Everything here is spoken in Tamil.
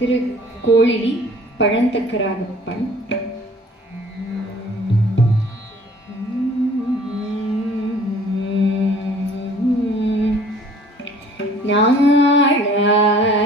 திரு கோழினி பழந்தக்கராகப்பன் நாளா